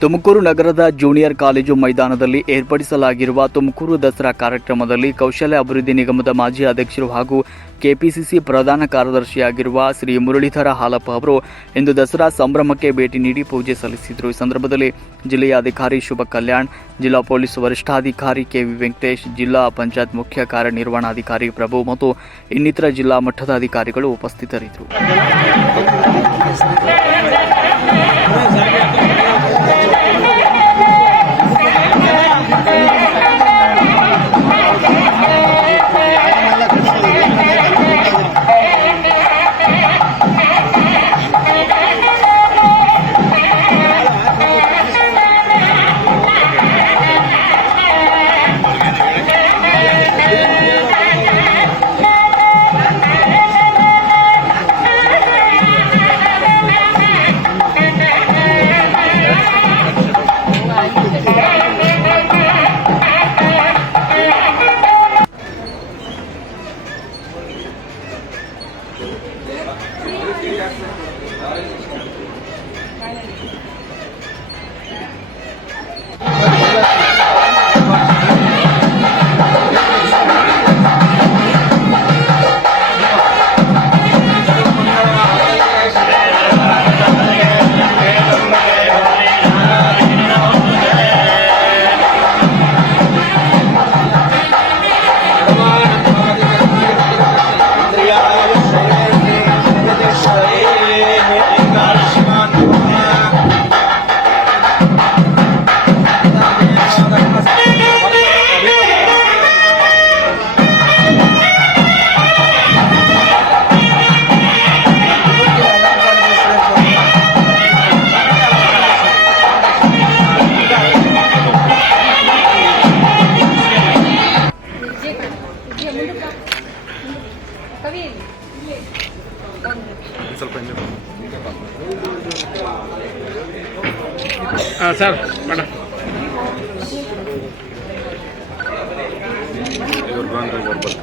ತುಮಕೂರು ನಗರದ junior college ಮೈದಾನದಲ್ಲಿ ಏರ್ಪಡಿಸಲಾಗಿರುವ ತುಮಕೂರು ದಸರಾ ಕಾರ್ಯಕ್ರಮದಲ್ಲಿ ಕೌಶಲ್ಯ ಅಭಿವೃದ್ಧಿ ನಿಗಮದ ಮಾಜಿ ಅಧ್ಯಕ್ಷರು ಹಾಗೂ ಕೆಪಿಸಿಸಿ ಪ್ರಧಾನ ಕಾರ್ಯದರ್ಶಿಯಾಗಿರುವ ಶ್ರೀ ಮುರಳೀಧರ ಹಾಲಪ್ಪ ಅವರು ಇಂದು ದಸರಾ ಸಂಭ್ರಮಕ್ಕೆ ಭೇಟಿ ನೀಡಿ ಪೂಜೆ ಸಲ್ಲಿಸಿದರು. ಈ ಸಂದರ್ಭದಲ್ಲಿ ಜಿಲ್ಲೆಯ ಅಧಿಕಾರಿ ಶುಭ ಕಲ್ಯಾಣ್, ಜಿಲ್ಲಾ ಪೊಲೀಸ್ ವರಿಷ್ಠಾಧಿಕಾರಿ ಕೆವಿ ವೆಂಕಟೇಶ್, ಜಿಲ್ಲಾ ಪಂಚಾಯತ್ ಮುಖ್ಯ ಕಾರ್ಯನಿರ್ವಹಣಾಧಿಕಾರಿ ಪ್ರಭು ಮತ್ತು ಇನ್ನಿತರ ಜಿಲ್ಲಾ ಮಟ್ಟದ ಅಧಿಕಾರಿಗಳು ಉಪಸ್ಥಿತರಿದ್ದರು. Thank you. ಹಾಂ ಸರ್ ಮೇಡಮ್ ಇವ್ರು ಬಂದ್ರೆ ಇವ್ರು ಬರ್ತಾರೆ.